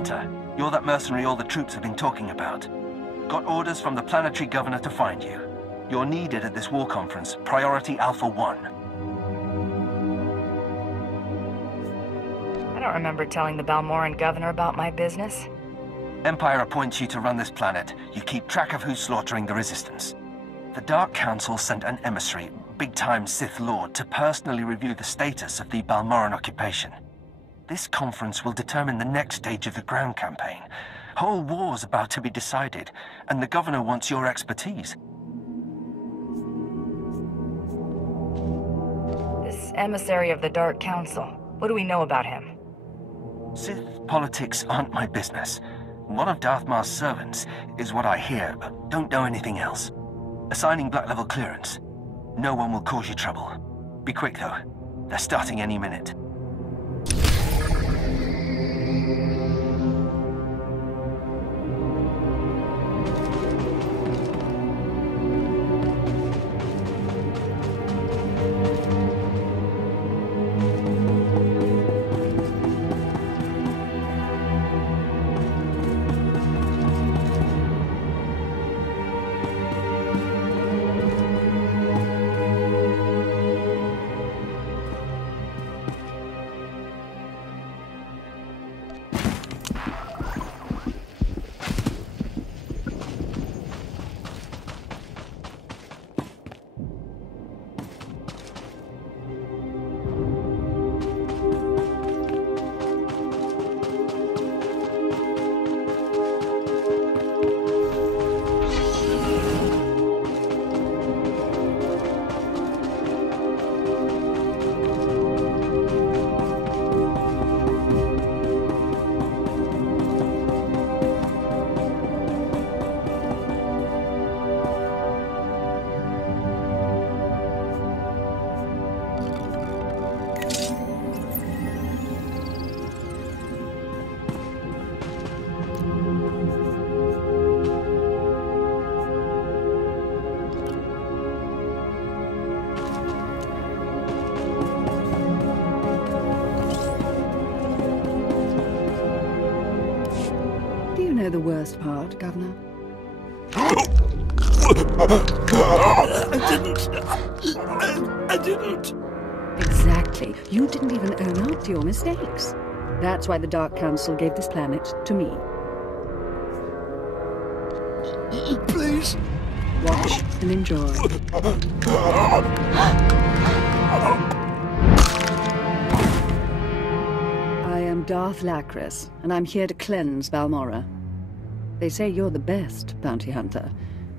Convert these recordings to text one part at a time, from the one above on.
Hunter, you're that mercenary all the troops have been talking about. Got orders from the planetary governor to find you. You're needed at this war conference, Priority Alpha 1. I don't remember telling the Balmoran governor about my business. Empire appoints you to run this planet. You keep track of who's slaughtering the Resistance. The Dark Council sent an emissary, big-time Sith Lord, to personally review the status of the Balmoran occupation. This conference will determine the next stage of the ground campaign. Whole war's about to be decided, and the governor wants your expertise. This emissary of the Dark Council, what do we know about him? Sith politics aren't my business. One of Darth Mar's servants is what I hear, but don't know anything else. Assigning Black Level clearance. No one will cause you trouble. Be quick, though. They're starting any minute. The worst part, Governor? I didn't. Exactly. You didn't even own up to your mistakes. That's why the Dark Council gave this planet to me. Please. Watch and enjoy. I am Darth Lacris, and I'm here to cleanse Balmora. They say you're the best bounty hunter.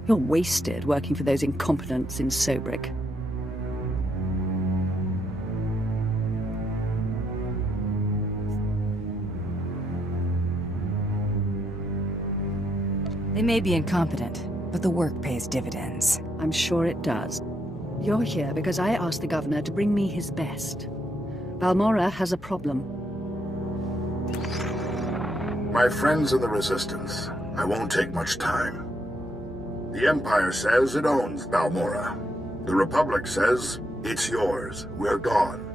You're wasted working for those incompetents in Sobrik. They may be incompetent, but the work pays dividends. I'm sure it does. You're here because I asked the governor to bring me his best. Balmora has a problem. My friends in the Resistance, I won't take much time. The Empire says it owns Balmora. The Republic says it's yours. We're gone.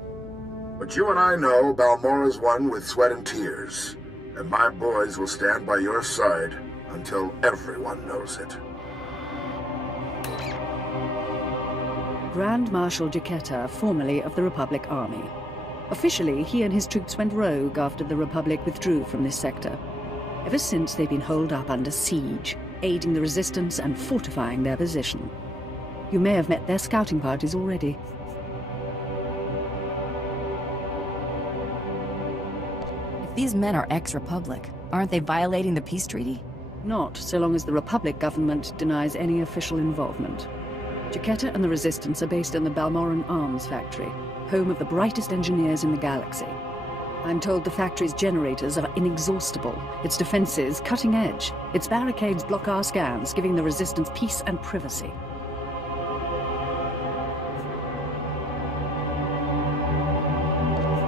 But you and I know Balmora's won with sweat and tears, and my boys will stand by your side until everyone knows it. Grand Marshal Jaquetta, formerly of the Republic Army. Officially, he and his troops went rogue after the Republic withdrew from this sector. Ever since, they've been holed up under siege, aiding the Resistance and fortifying their position. You may have met their scouting parties already. If these men are ex-Republic, aren't they violating the peace treaty? Not so long as the Republic government denies any official involvement. Jaquetta and the Resistance are based in the Balmoran Arms Factory, home of the brightest engineers in the galaxy. I'm told the factory's generators are inexhaustible, its defenses cutting edge, its barricades block our scans, giving the Resistance peace and privacy.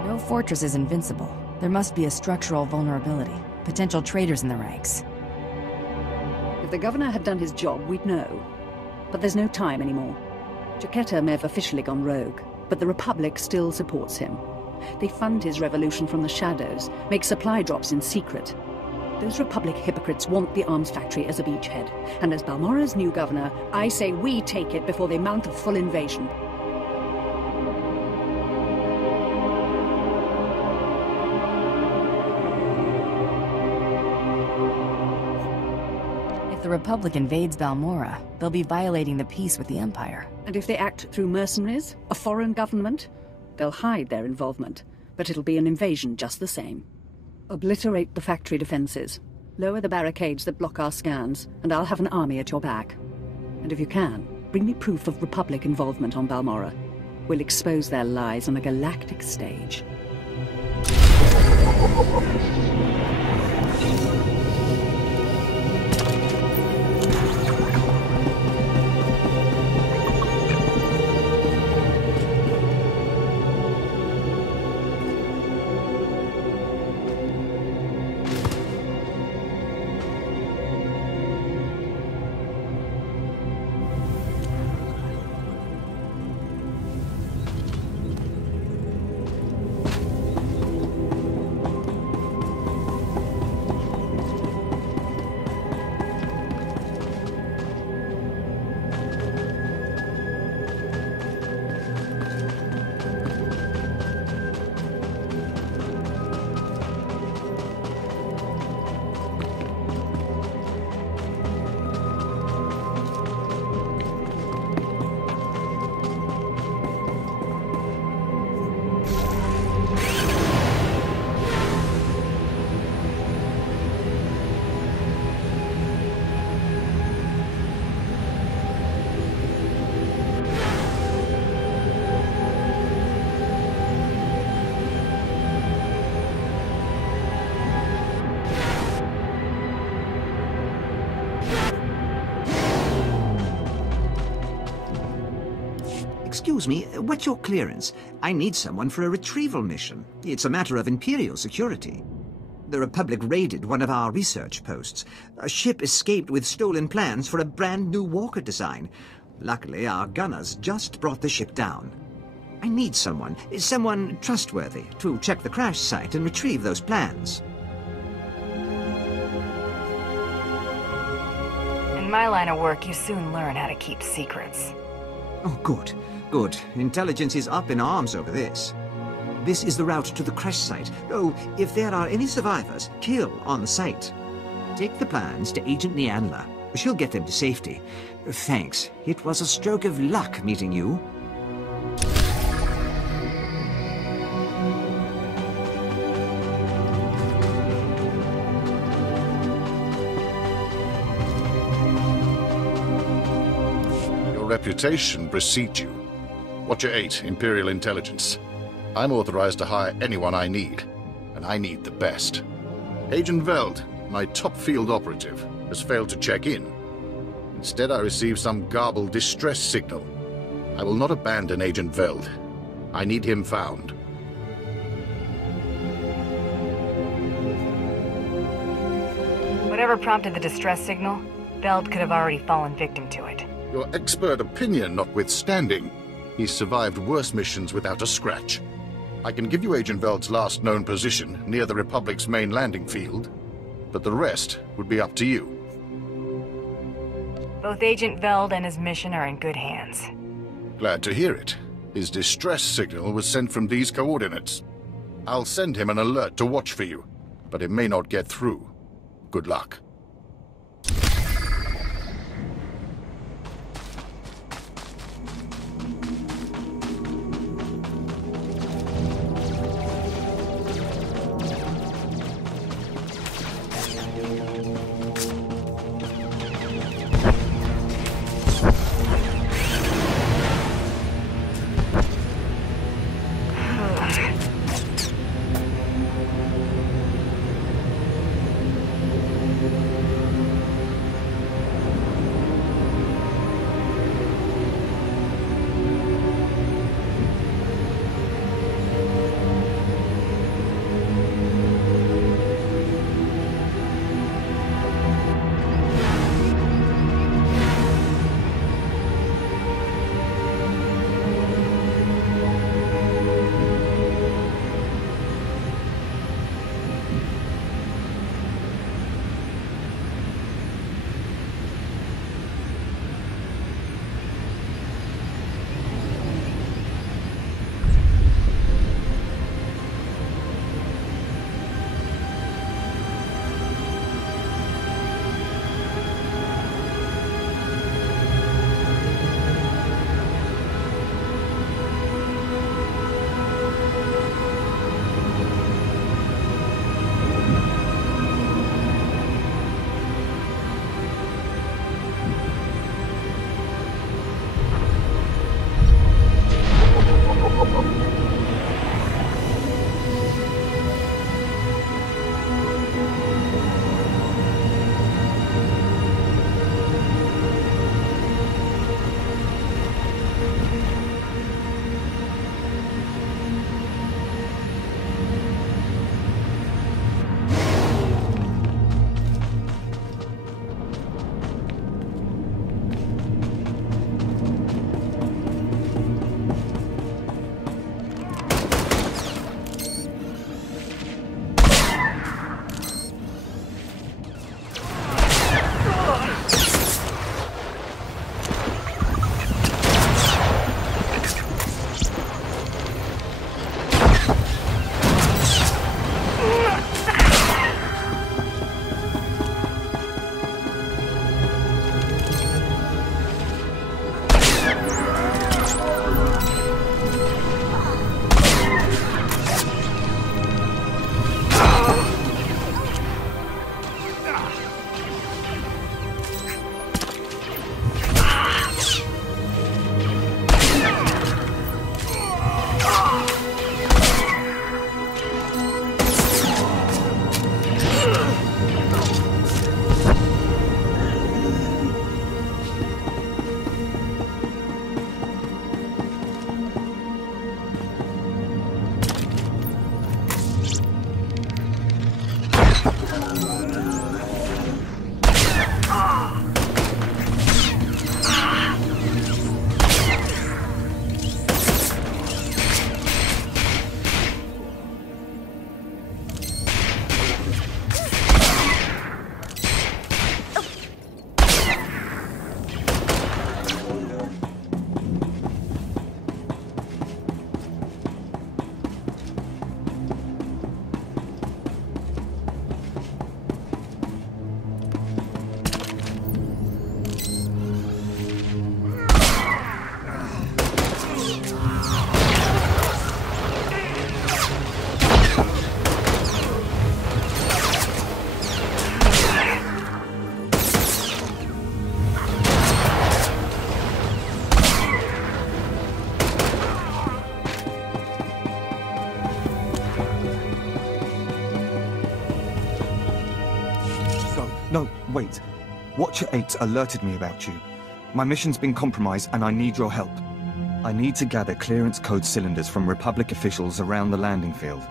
No fortress is invincible. There must be a structural vulnerability, potential traitors in the ranks. If the governor had done his job, we'd know. But there's no time anymore. Jaquetta may have officially gone rogue, but the Republic still supports him. They fund his revolution from the shadows, make supply drops in secret. Those Republic hypocrites want the arms factory as a beachhead. And as Balmora's new governor, I say we take it before they mount a full invasion. If the Republic invades Balmora, they'll be violating the peace with the Empire. And if they act through mercenaries, a foreign government, they'll hide their involvement. But it'll be an invasion just the same. Obliterate the factory defenses. Lower the barricades that block our scans, and I'll have an army at your back. And if you can, bring me proof of Republic involvement on Balmora. We'll expose their lies on a galactic stage. Excuse me, what's your clearance? I need someone for a retrieval mission. It's a matter of Imperial security. The Republic raided one of our research posts. A ship escaped with stolen plans for a brand new walker design. Luckily, our gunners just brought the ship down. I need someone trustworthy, to check the crash site and retrieve those plans. In my line of work, you soon learn how to keep secrets. Oh, good. Good. Intelligence is up in arms over this. This is the route to the crash site. Oh, if there are any survivors, kill on the site. Take the plans to Agent Nianla. She'll get them to safety. Thanks. It was a stroke of luck meeting you. Your reputation precedes you. Watcher 8, Imperial Intelligence. I'm authorized to hire anyone I need, and I need the best. Agent Veld, my top field operative, has failed to check in. Instead, I received some garbled distress signal. I will not abandon Agent Veld. I need him found. Whatever prompted the distress signal, Veld could have already fallen victim to it. Your expert opinion notwithstanding, he's survived worse missions without a scratch. I can give you Agent Veld's last known position near the Republic's main landing field, but the rest would be up to you. Both Agent Veld and his mission are in good hands. Glad to hear it. His distress signal was sent from these coordinates. I'll send him an alert to watch for you, but it may not get through. Good luck. No, wait. Watcher 8 alerted me about you. My mission's been compromised and I need your help. I need to gather clearance code cylinders from Republic officials around the landing field.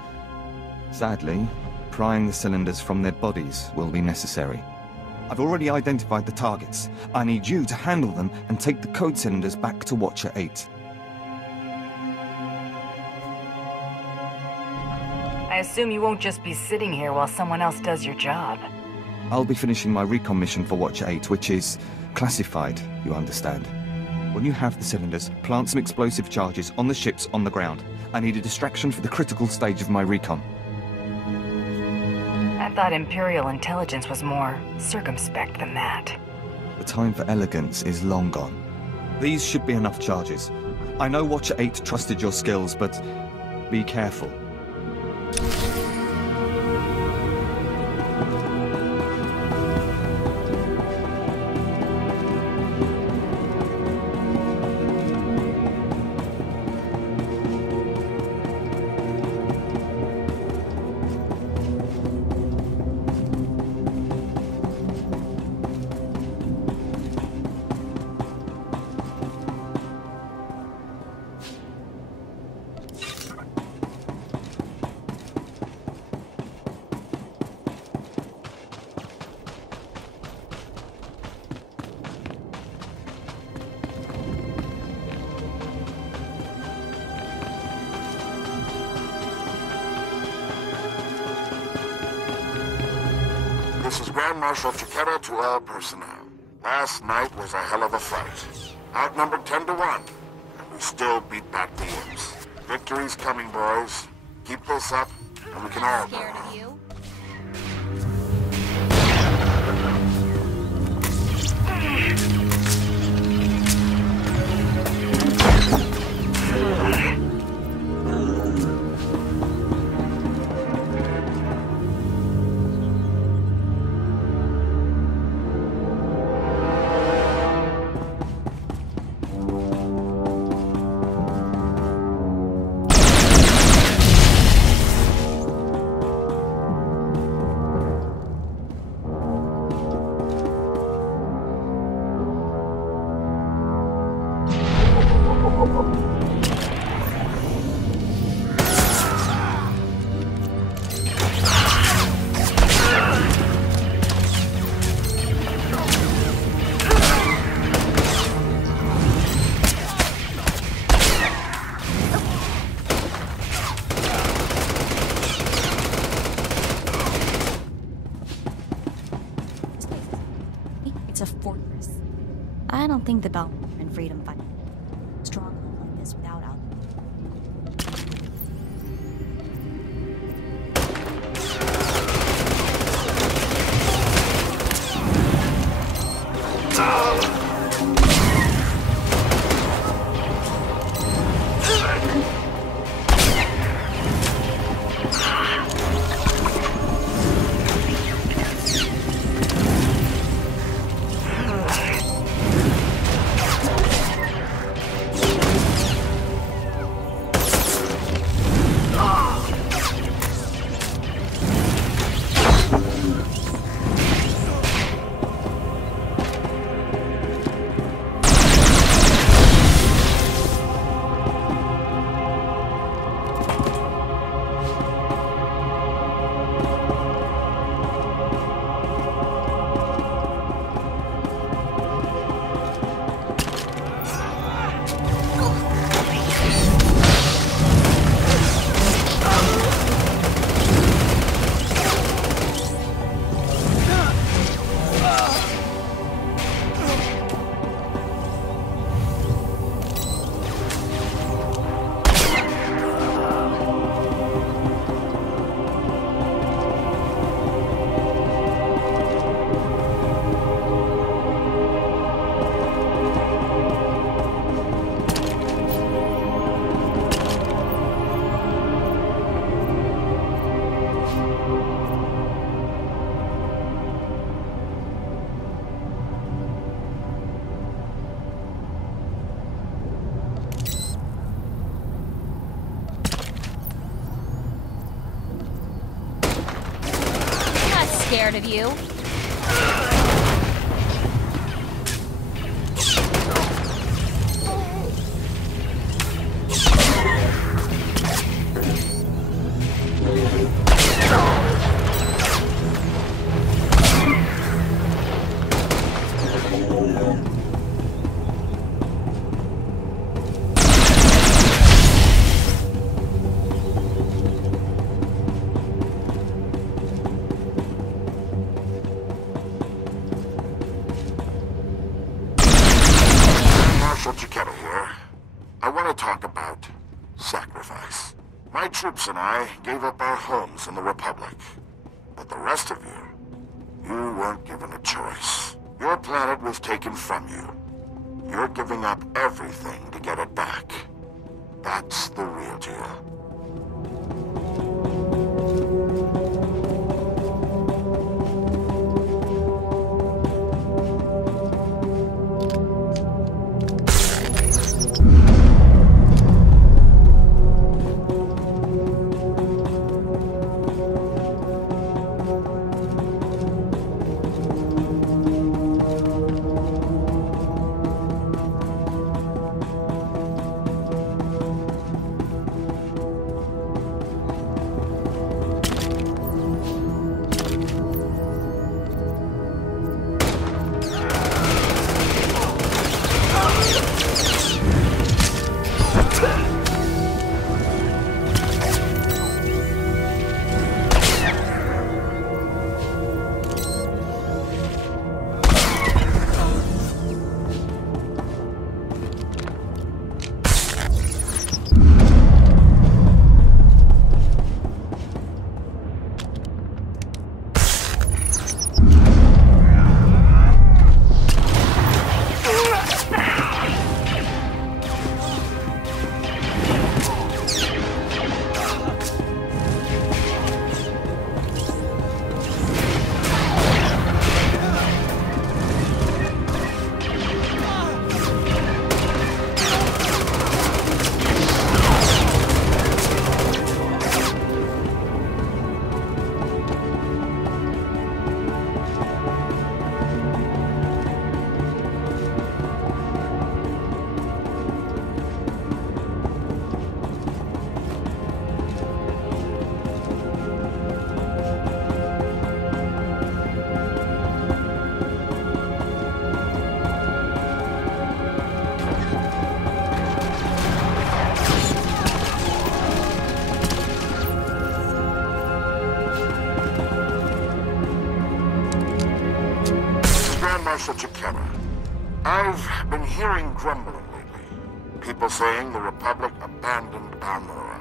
Sadly, prying the cylinders from their bodies will be necessary. I've already identified the targets. I need you to handle them and take the code cylinders back to Watcher 8. I assume you won't just be sitting here while someone else does your job. I'll be finishing my recon mission for Watcher 8, which is classified, you understand. When you have the cylinders, plant some explosive charges on the ships on the ground. I need a distraction for the critical stage of my recon. I thought Imperial intelligence was more circumspect than that. The time for elegance is long gone. These should be enough charges. I know Watcher 8 trusted your skills, but be careful. This is Grand Marshal Chiqueta to all personnel. Last night was a hell of a fight. Outnumbered 10 to 1, and we still beat back the imps. Victory's coming, boys. Keep this up, and we can all go home. It's a fortress. I don't think the Balmoran Freedom Fighter strong like this without out. scared of you. Jeketa here. I want to talk about sacrifice. My troops and I gave up our homes in the Republic. But the rest of you weren't given a choice. Your planet was taken from you. You're giving up everything to get it back. That's the real deal. Marshal Jeketa. I've been hearing grumbling lately. People saying the Republic abandoned Balmorra.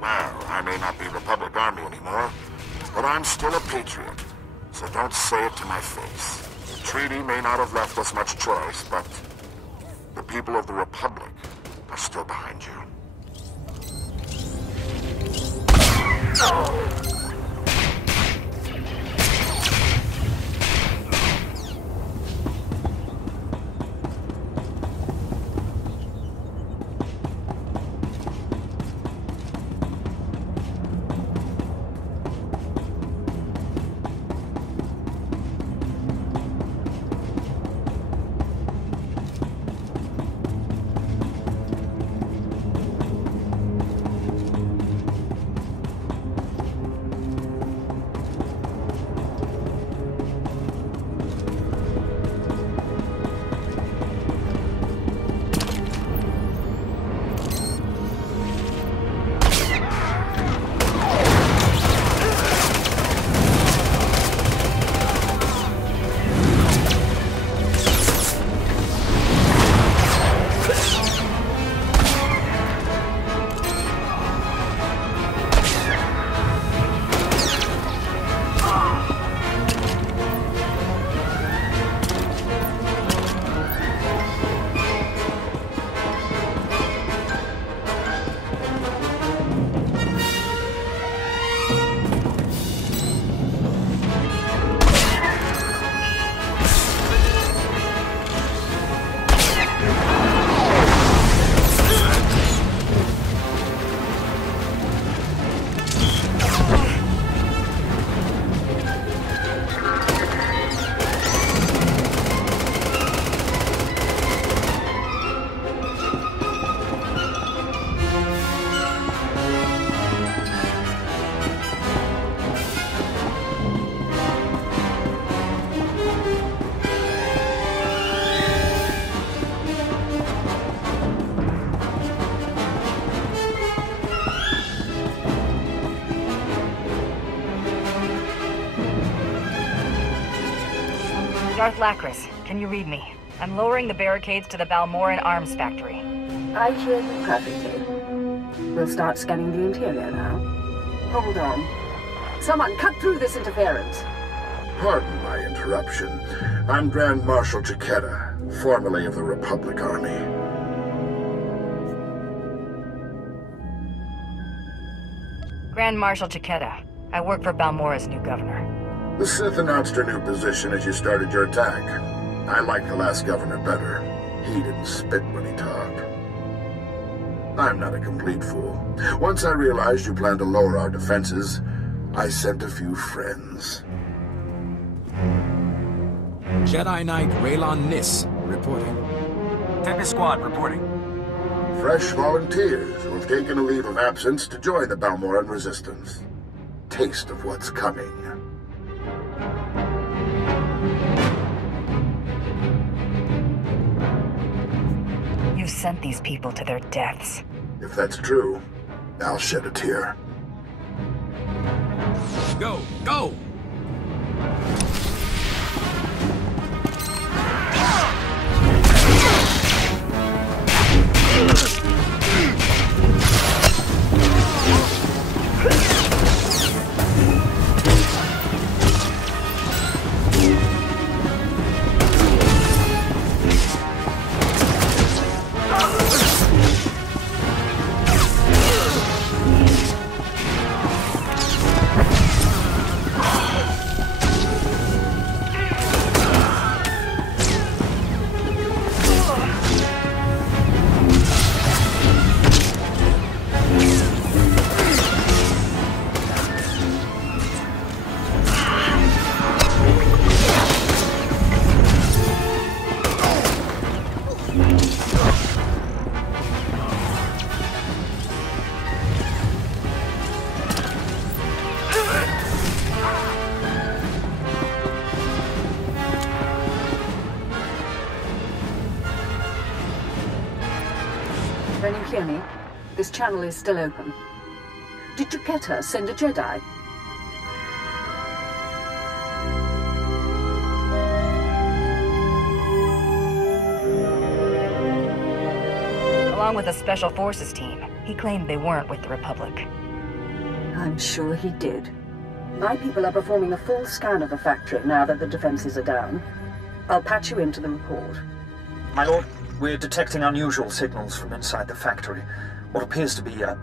Well, I may not be Republic Army anymore, but I'm still a patriot. So don't say it to my face. The treaty may not have left us much choice, but the people of the Republic are still behind you. Darth Lacris, can you read me? I'm lowering the barricades to the Balmoran Arms Factory. I hear you perfectly. We'll start scanning the interior now. Hold on. Someone cut through this interference. Pardon my interruption. I'm Grand Marshal Chiquetta, formerly of the Republic Army. Grand Marshal Chiquetta. I work for Balmora's new governor. The Sith announced her new position as you started your attack. I like the last governor better. He didn't spit when he talked. I'm not a complete fool. Once I realized you planned to lower our defenses, I sent a few friends. Jedi Knight Raylon Nis, reporting. Tempest Squad, reporting. Fresh volunteers who have taken a leave of absence to join the Balmoran Resistance. Taste of what's coming. You sent these people to their deaths. If that's true, I'll shed a tear. Go! Go! Can you hear me? This channel is still open. Did Chiquetta send a Jedi? Along with a Special Forces team. He claimed they weren't with the Republic. I'm sure he did. My people are performing a full scan of the factory now that the defenses are down. I'll patch you into the report. My lord, we're detecting unusual signals from inside the factory. What appears to be a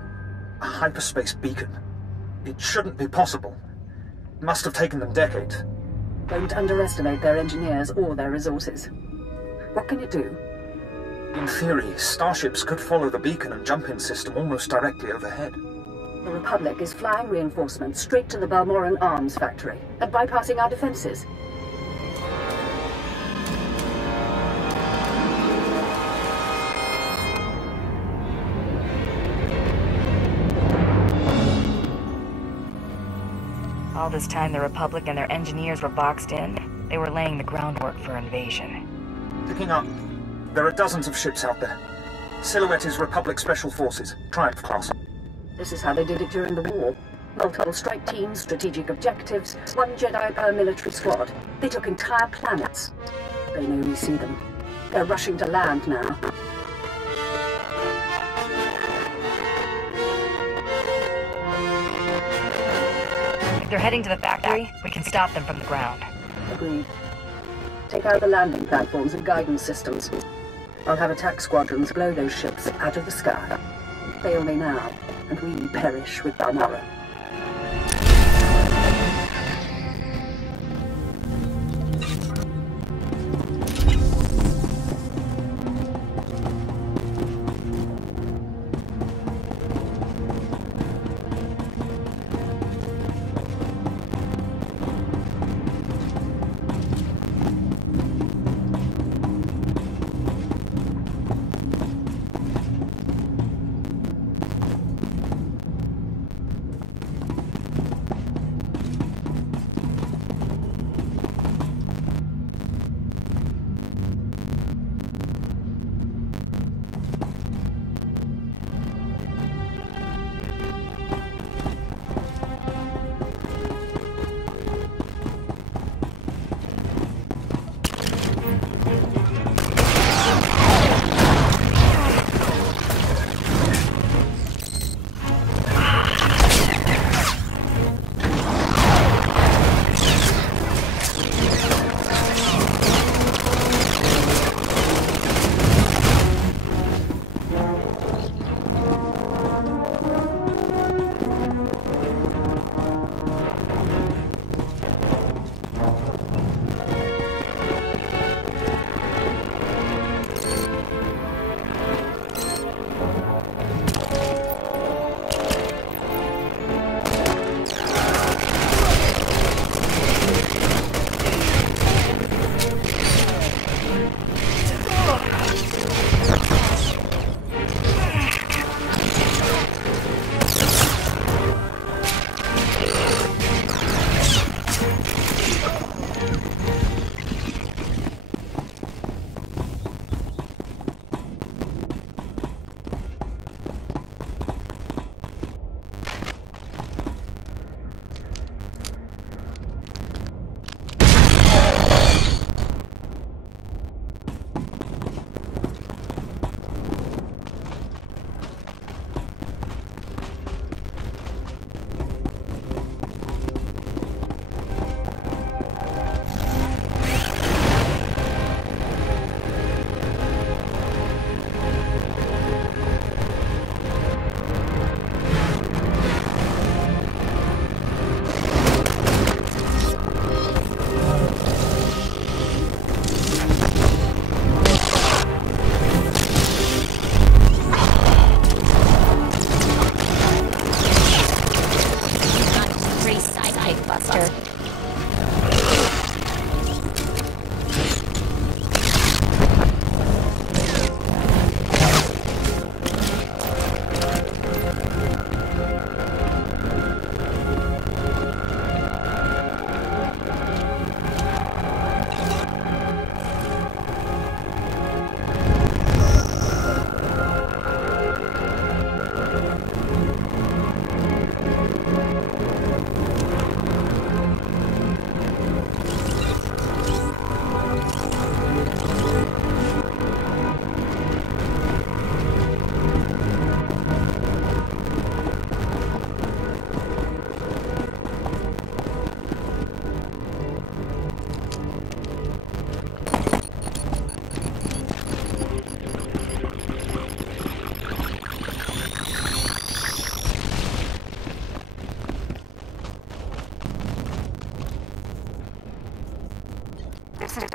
hyperspace beacon. It shouldn't be possible. It must have taken them decades. Don't underestimate their engineers or their resources. What can you do? In theory, starships could follow the beacon and jump-in system almost directly overhead. The Republic is flying reinforcements straight to the Balmoran Arms Factory and bypassing our defenses. All this time, the Republic and their engineers were boxed in. They were laying the groundwork for invasion. Picking up. There are dozens of ships out there. Silhouette is Republic Special Forces, Triumph class. This is how they did it during the war. Multiple strike teams, strategic objectives, one Jedi per military squad. They took entire planets. They know we see them. They're rushing to land now. If they're heading to the factory, we can stop them from the ground. Agreed. Take out the landing platforms and guidance systems. I'll have attack squadrons blow those ships out of the sky. Fail me now, and we perish with Balmora.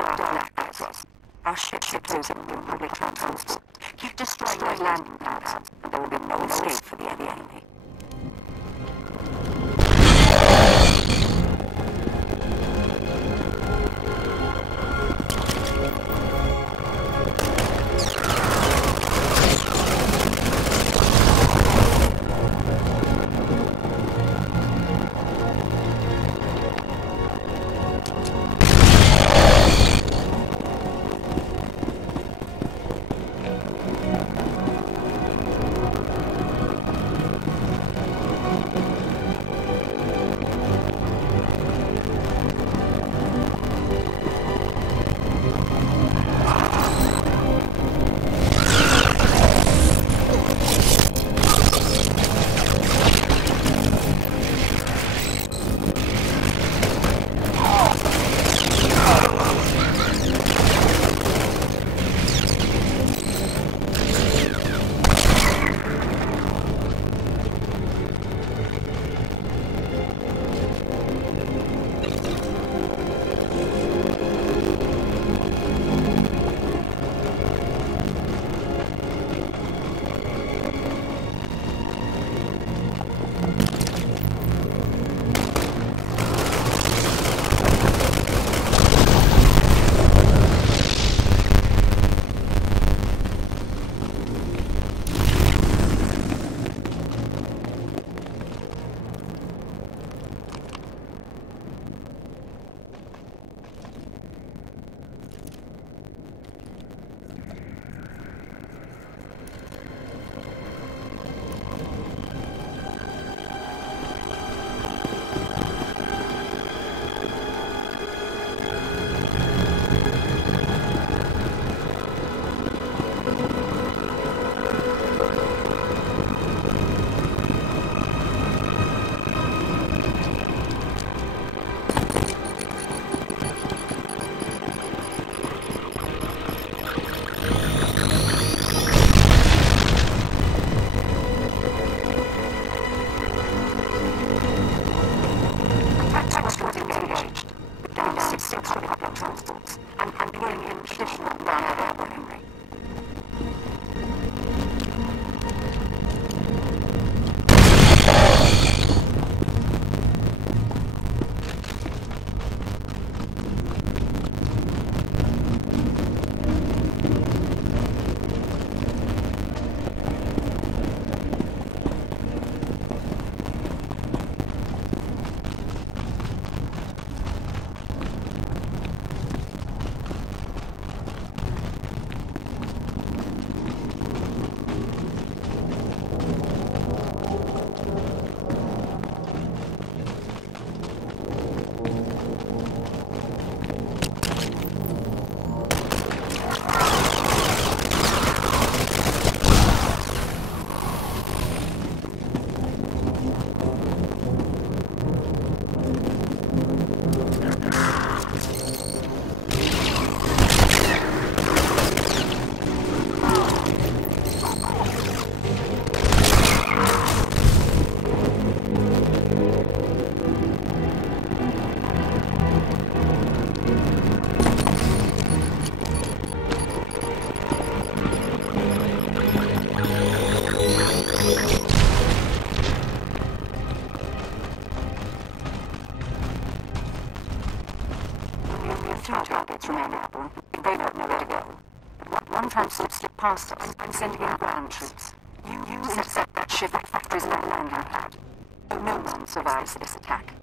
Dalek access. Our ships are closing on public transport. Keep destroying those landing pads, and there will be no escape for the enemy. Slip past us. I'm sending in ground troops. You intercept that ship at Factory's landing pad. No one survives this attack.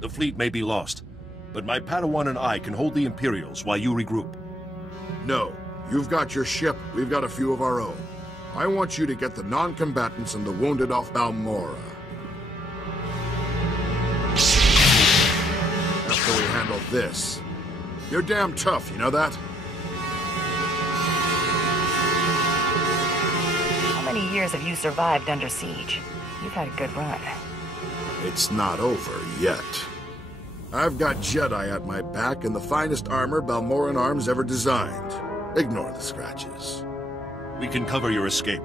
The fleet may be lost, but my Padawan and I can hold the Imperials while you regroup. No. You've got your ship, we've got a few of our own. I want you to get the non-combatants and the wounded off Balmorra. After we handle this. You're damn tough, you know that? How many years have you survived under siege? You've had a good run. It's not over yet. I've got Jedi at my back and the finest armor Balmoran Arms ever designed. Ignore the scratches. We can cover your escape.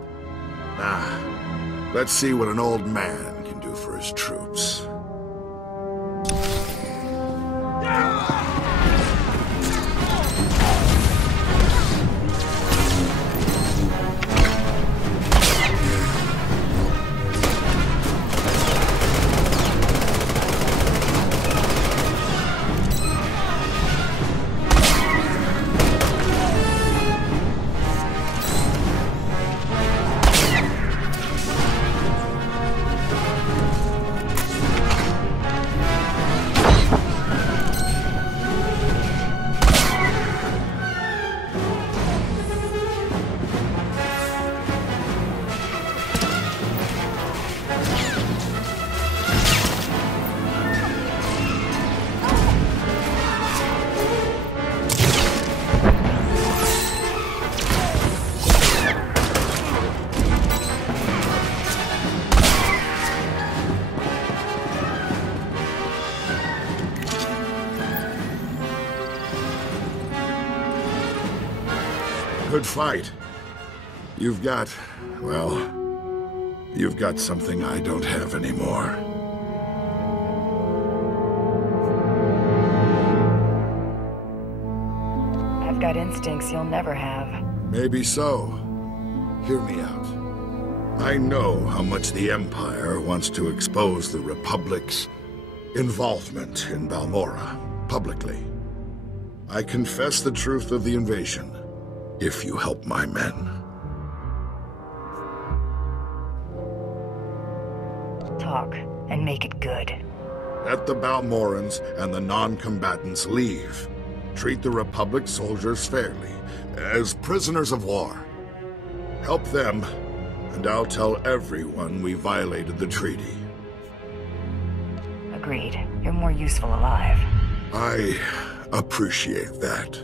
Let's see what an old man can do for his troops. Good fight. You've got, well, you've got something I don't have anymore. I've got instincts you'll never have. Maybe so. Hear me out. I know how much the Empire wants to expose the Republic's involvement in Balmorra publicly. I confess the truth of the invasion. If you help my men. Talk, and make it good. Let the Balmorans and the non-combatants leave. Treat the Republic soldiers fairly, as prisoners of war. Help them, and I'll tell everyone we violated the treaty. Agreed. You're more useful alive. I appreciate that.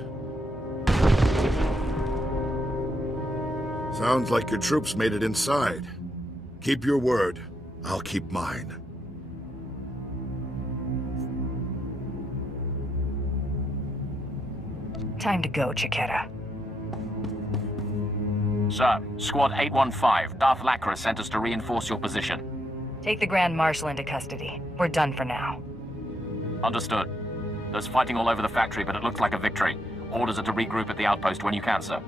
Sounds like your troops made it inside. Keep your word. I'll keep mine. Time to go, Chiquetta. Sir, Squad 815, Darth Lacra sent us to reinforce your position. Take the Grand Marshal into custody. We're done for now. Understood. There's fighting all over the factory, but it looks like a victory. Orders are to regroup at the outpost when you can, sir.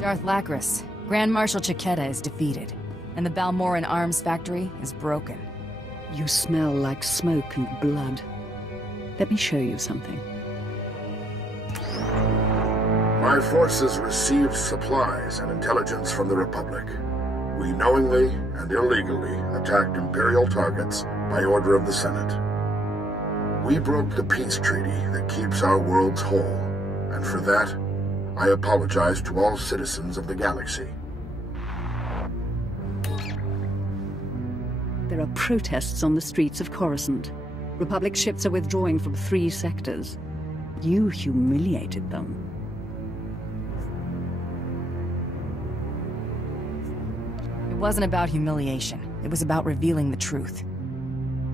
Darth Lacris, Grand Marshal Chiquetta is defeated, and the Balmoran arms factory is broken. You smell like smoke and blood. Let me show you something. My forces received supplies and intelligence from the Republic. We knowingly and illegally attacked Imperial targets by order of the Senate. We broke the peace treaty that keeps our worlds whole, and for that, I apologize to all citizens of the galaxy. There are protests on the streets of Coruscant. Republic ships are withdrawing from 3 sectors. You humiliated them. It wasn't about humiliation. It was about revealing the truth.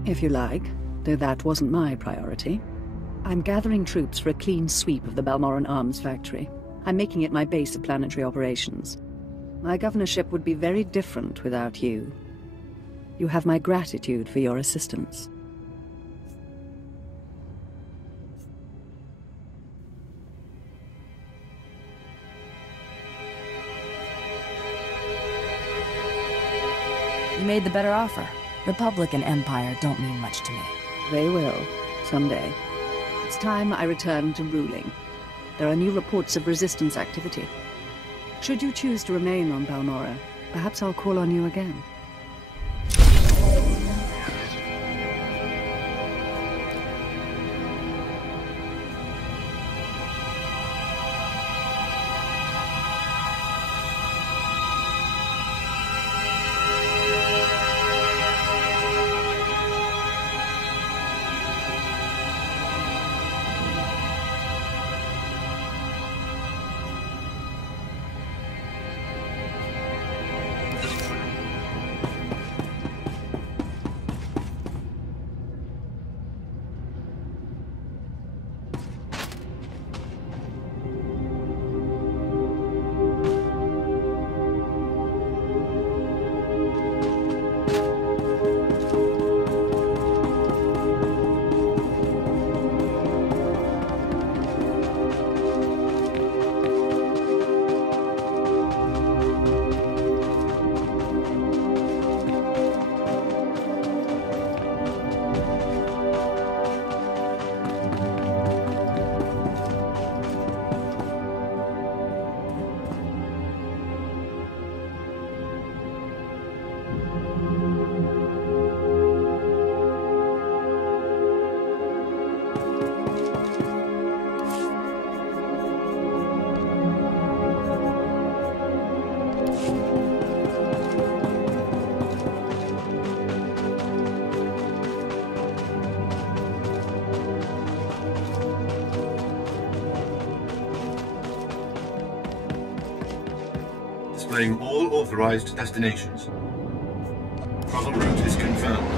If you like, though that wasn't my priority. I'm gathering troops for a clean sweep of the Balmoran arms factory. I'm making it my base of planetary operations. My governorship would be very different without you. You have my gratitude for your assistance. You made the better offer. Republic and Empire don't mean much to me. They will, someday. It's time I return to ruling. There are new reports of resistance activity. Should you choose to remain on Balmora, perhaps I'll call on you again. Displaying all authorized destinations. Travel route is confirmed.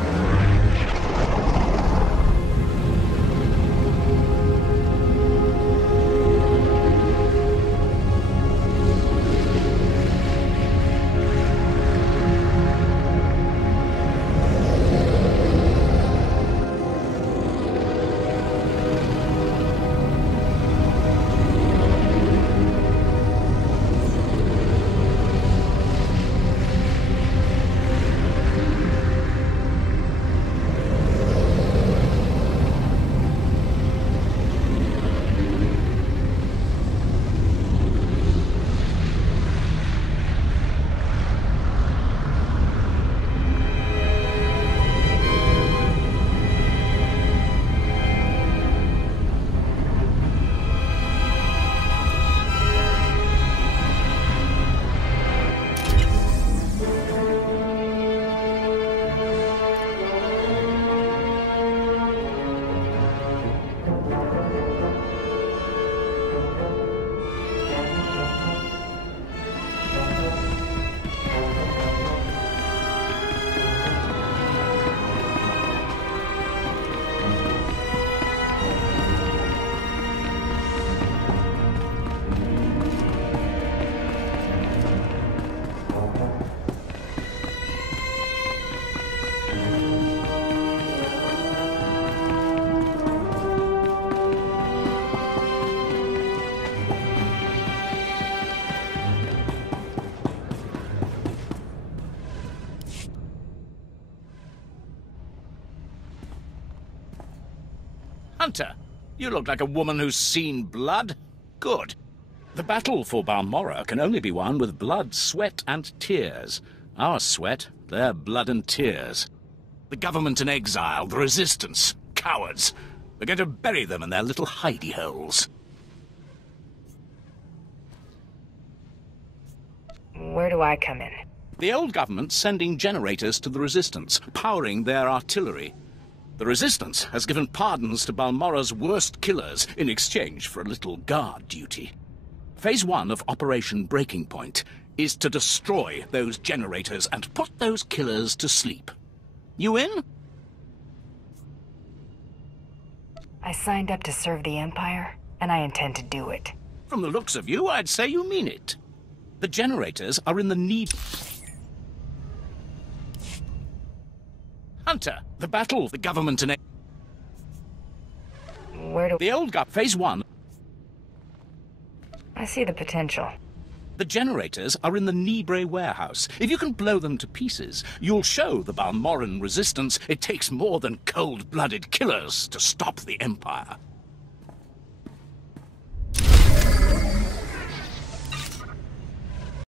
Hunter, you look like a woman who's seen blood. Good. The battle for Balmorra can only be won with blood, sweat, and tears. Our sweat, their blood and tears. The government in exile, the resistance, cowards. We're going to bury them in their little hidey holes. Where do I come in? The old government's sending generators to the resistance, powering their artillery. The resistance has given pardons to Balmorra's worst killers in exchange for a little guard duty. Phase 1 of Operation Breaking Point is to destroy those generators and put those killers to sleep. You in? I signed up to serve the Empire, and I intend to do it. From the looks of you, I'd say you mean it. The generators are in the need... Hunter, the battle, the government and... Where do... The old Phase 1... I see the potential. The generators are in the Nibre warehouse. If you can blow them to pieces, you'll show the Balmorran resistance it takes more than cold-blooded killers to stop the Empire.